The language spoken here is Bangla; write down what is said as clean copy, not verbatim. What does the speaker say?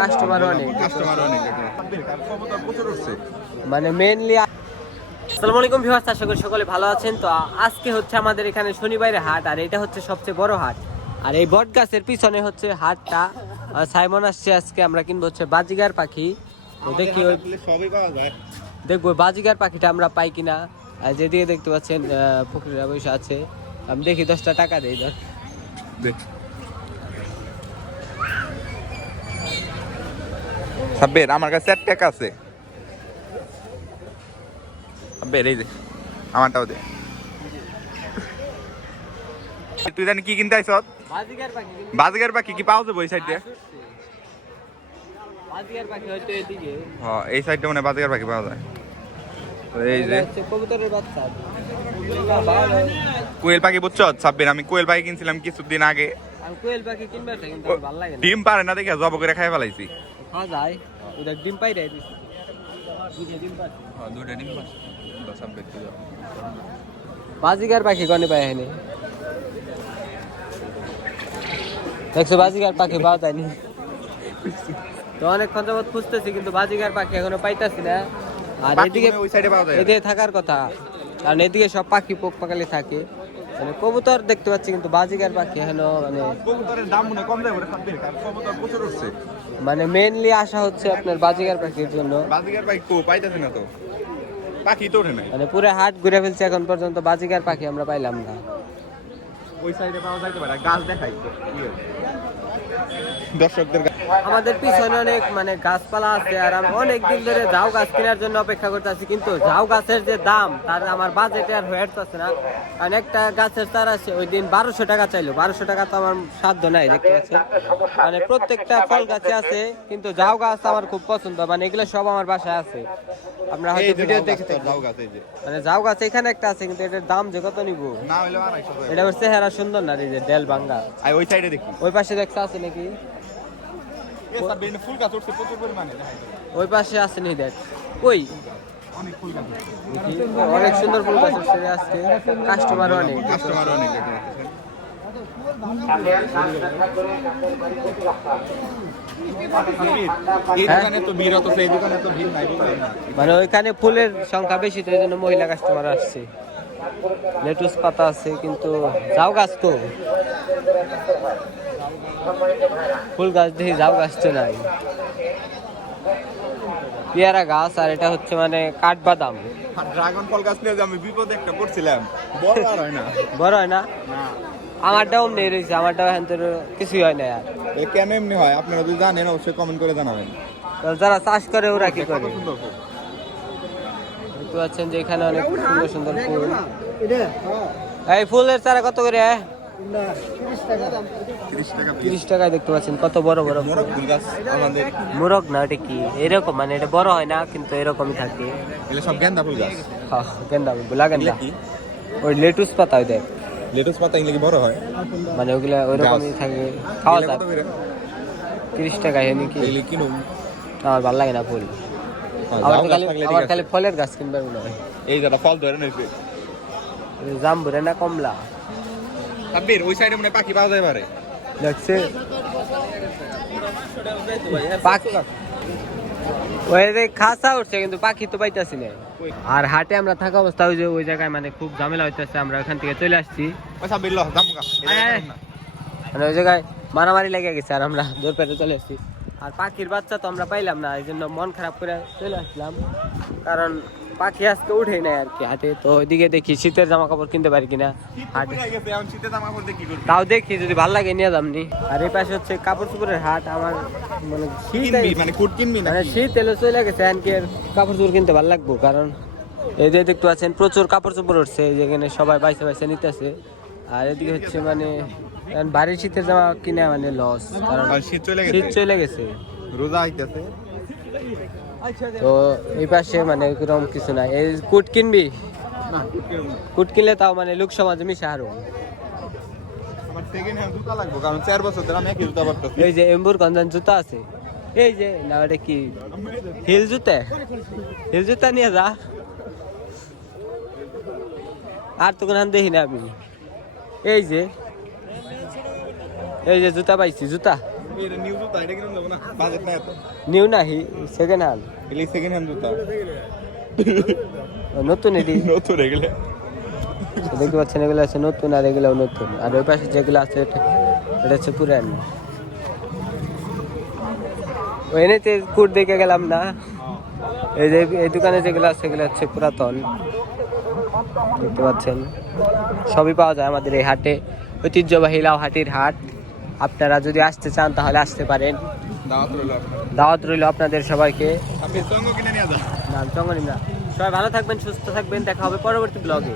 কাস্টমার অনেক মানে মেইনলি। আসসালামু আলাইকুম ভিউয়ার্স, আশা করি সকলে ভালো আছেন। তো আজকে হচ্ছে আমাদের এখানে শনিবারের হাট, আর এটা হচ্ছে সবচেয়ে বড় হাট। আর এই বট গাছের পিছনে হচ্ছে হাটটা। সাইমন আসছে, আজকে আমরা কিনবো হচ্ছে বাজিগার পাখি। তো দেখি দেখবো বাজিগার পাখিটা আমরা পাই কিনা। আর যেদিকে দেখতে পাচ্ছেন পুকুরের বসে আছে, আমি দেখি 10টা টাকা দেই। ধর সাব্বির, আমার কাছে 4 টাকা আছে। সাব্বির, এই যে আমারটাও দে। তুই জানি কি কিনতে আইছ? বাজিগার পাখি কি পাওয়া যাবে ওই সাইডে? বাজিগার পাখি হয়তো এদিকে। হ্যাঁ, এই সাইডে মানে বাজিগার পাখি পাওয়া যায়। এই যে কবুতরের বাচ্চা, কোয়েল পাখি বুঝছো সাব্বির? আমি কোয়েল পাখি কিনছিলাম কিছুদিন আগে। আমি কোয়েল পাখি কিনবে কিন্তু ভালো লাগে না। ডিম পারে না দেখে জব করে খাই ফেলাইছি। খাওয়া যায়, ওটা ডিম পাই রে দিছি। দুইটা ডিম পারে। সাব্বির বাজিগার পাখি কোনে পায় হয়নি? দেখছো বাজিগার পাখি পাওয়া যায়নি। তো অনেকক্ষণ যাবত খুঁজতেছি কিন্তু বাজিগার পাখি এখনো পাইতাছি না। আর এদিকে ওই সাইডে পাওয়া যায়। এদিকে থাকার কথা, কারণ এদিকে সব পাখি পোক পাকালি থাকে। মানে কবুতর দেখতে পাচ্ছি কিন্তু বাজিগার পাখি এখনো মানে কবুতরের দাম মনে কম যায় সাব্বির, কারণ কবুতর প্রচুর উঠছে। মানে মেইনলি আশা হচ্ছে আপনার বাজিগার পাখির জন্য। বাজিগার পাখি কো পাইতাছি না তো, পাখি তো ওঠে না। মানে পুরো হাট ঘুরে ফেলছে, এখন পর্যন্ত বাজিগার পাখি আমরা পাইলাম না। ওই সাইডে পাওয়া যাইতে পারে, গাছ দেখাই দর্শকদের। আমাদের পিছনে অনেক মানে গাছপালা আছে, আর আমি অনেক দিন ধরে ঝাউ গাছ কেনার জন্য অপেক্ষা করতে আছি, কিন্তু ঝাউ গাছের যে দাম তার আমার বাজেটে আর হয়ে আসছে না। কারণ একটা গাছের চারা আছে ওই দিন 1200 টাকা চাইলো। 1200 টাকা তো আমার সাধ্য নাই, দেখতে পাচ্ছেন। মানে প্রত্যেকটা ফল গাছে আছে, কিন্তু ঝাউ গাছ আমার খুব পছন্দ। মানে এগুলো সব আমার বাসায় আছে, আমরা হয়তো ভিডিও দেখতে। মানে ঝাউ গাছ এখানে একটা আছে, কিন্তু এটার দাম যে কত নিব না হইলো 250। এটা হচ্ছে চেহারা সুন্দর না, এই যে ডেল ভাঙ্গা। আর ওই সাইডে দেখি, ওই পাশে দেখতে আছে নাকি? ফুল গাছ উঠছে প্রচুর পরিমাণে। ওই পাশে আছে নি, দেখ কই অনেক ফুল গাছ, অনেক সুন্দর ফুল গাছ উঠছে আজকে। কাস্টমার অনেক। মানে ওইখানে ফুলের সংখ্যা বেশি, তো এই জন্য মহিলা কাস্টমার আসছে। লেটুস পাতা আছে, কিন্তু ঝাউ গাছ তো ফুল গাছ দেখি, ঝাউ গাছ তো নাই। পেয়ারা গাছ, আর এটা হচ্ছে মানে কাঠবাদাম। ড্রাগন ফল গাছ নিয়ে আমি বিপদে একটা পড়ছিলাম, বড় আর হয় না। বড় হয় না? আমারটাও নেই রয়েছে, আমারটাও এখন তো কিছুই হয় না। আর কেন এমনি হয় আপনারা যদি জানেন অবশ্যই কমেন্ট করে জানাবেন। যারা চাষ করে ওরা কি করে? দেখতে পাচ্ছেন যে এখানে অনেক সুন্দর সুন্দর ফুল। এই ফুলের চারা কত করে? 30 টাকায়। দেখতে পাচ্ছেন কত বড় বড় ফুল গাছ। আমাদের মোরগ না, এটা কি এরকম? মানে এটা বড় হয় না, কিন্তু এরকমই থাকে। এগুলো সব গেন্দা ফুল গাছ। হ্যাঁ, গেন্দা ফুল গেন্দা। ওই লেটুস পাতা, ওই দেখ লেটুস পাতা এগুলো কি বড় হয়? মানে ওইগুলা ওইরকমই থাকে, খাওয়া যায়। 30 টাকায় নাকি? এগুলো কিনুন, আমার ভালো লাগে না ফুল। আমার খালি ফলের গাছ কিনবে মনে হয়। এই যারা ফল ধরে নিয়েছে জাম্বুরে না কমলা। সাব্বির, ওই সাইডে মনে পাখি পাওয়া যায় পারে। দেখছে পাখি ওই যে খাসা উঠছে, কিন্তু পাখি তো পাইতাছি না। আর হাটে আমরা থাকা অবস্থা ওই যে ওই জায়গায় মানে খুব ঝামেলা হইতেছে, আমরা ওখান থেকে চলে আসছি। মানে ওই জায়গায় মারামারি লেগে গেছে, আর আমরা দৌড় পেতে চলে আসছি। আর পাখির বাচ্চা তো আমরা পাইলাম না, এই জন্য মন খারাপ করে চলে আসলাম। কারণ পাখি আজকে উঠেই নাই আর কি হাটে। তো ওইদিকে দেখি শীতের জামা কাপড় কিনতে পারি কিনা হাটে, তাও দেখি যদি ভালো লাগে নিয়ে যামনি। আর এই পাশে হচ্ছে কাপড় চোপড়ের হাট। আমার মানে শীত এলো চলে গেছে, কাপড় চোপড় কিনতে ভালো লাগবো। কারণ এই যে দেখতে পাচ্ছেন প্রচুর কাপড় চোপড় উঠছে, যেখানে সবাই বাইসে বাইসে নিতেছে। আর এদিকে হচ্ছে মানে বাড়ির শীতের জামা কিনে মানে লস, কারণ শীত চলে গেছে, রোজা আইতেছে। তো এই পাশে মানে এরকম কিছু নাই। এই কুট কিনবি? কুট কিনলে তাও মানে লোক সমাজে মিশে আরো। এই যে এম্বুর গঞ্জান জুতা আছে, এই যে না ওটা কি হিল জুতা নিয়ে যা। আর তো কোনো দেখি না আমি। এই যে জুতা পাইছি, জুতা বাজেট নাই এত নিউ নাহি সেকেন্ড হ্যান্ড এগুলি সেকেন্ড হ্যান্ড জুতা নতুন এটি নতুন এগুলো দেখতে পাচ্ছেন এগুলো আছে নতুন আর এগুলো নতুন আর ওই পাশে যেগুলো আছে এটা হচ্ছে পুরান ওই এনেতে কুট দেখে গেলাম না এই যে এই দোকানে যেগুলো আছে সেগুলো হচ্ছে পুরাতন দেখতে পাচ্ছেন সবই পাওয়া যায় আমাদের এই হাটে ঐতিহ্যবাহী লাউহাটির হাট আপনারা যদি আসতে চান তাহলে আসতে পারেন দাওয়াত রইল আপনাদের সবাইকে আপনি সঙ্গ কিনে নিয়ে যান নাম চঙ্গনি না সবাই ভালো থাকবেন সুস্থ থাকবেন দেখা হবে পরবর্তী ব্লগে